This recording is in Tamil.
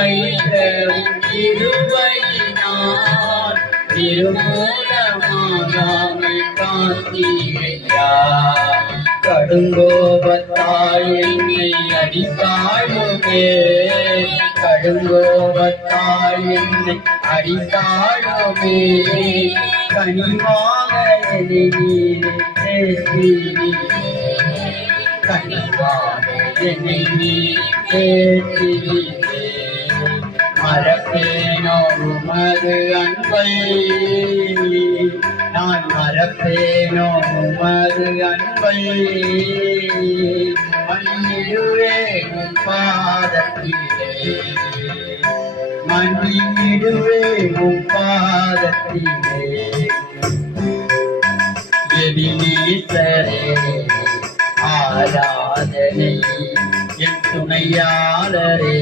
வைத்த திருவழியினால் திருமூலமாகாமல் காத்தீரையா. கடுங்கோபத்தால் என்னை அடித்தாளுமே, கடுங்கோபத்தால் என்னை அடித்தாளுமே, கனிவாக என்னை நீர் பேசினீரே, கனிவாக என்னை நீர் பேசினீரே. மறப்பேனோ உமது அன்பை, நான் மறப்பேனோ உமது அன்பை, மன்னிடுவேன் உம் பாதத்திலே, மன்னிடுவேன் உம் பாதத்திலே. எபினேசரே ஆராதனை, என் துணையாளரே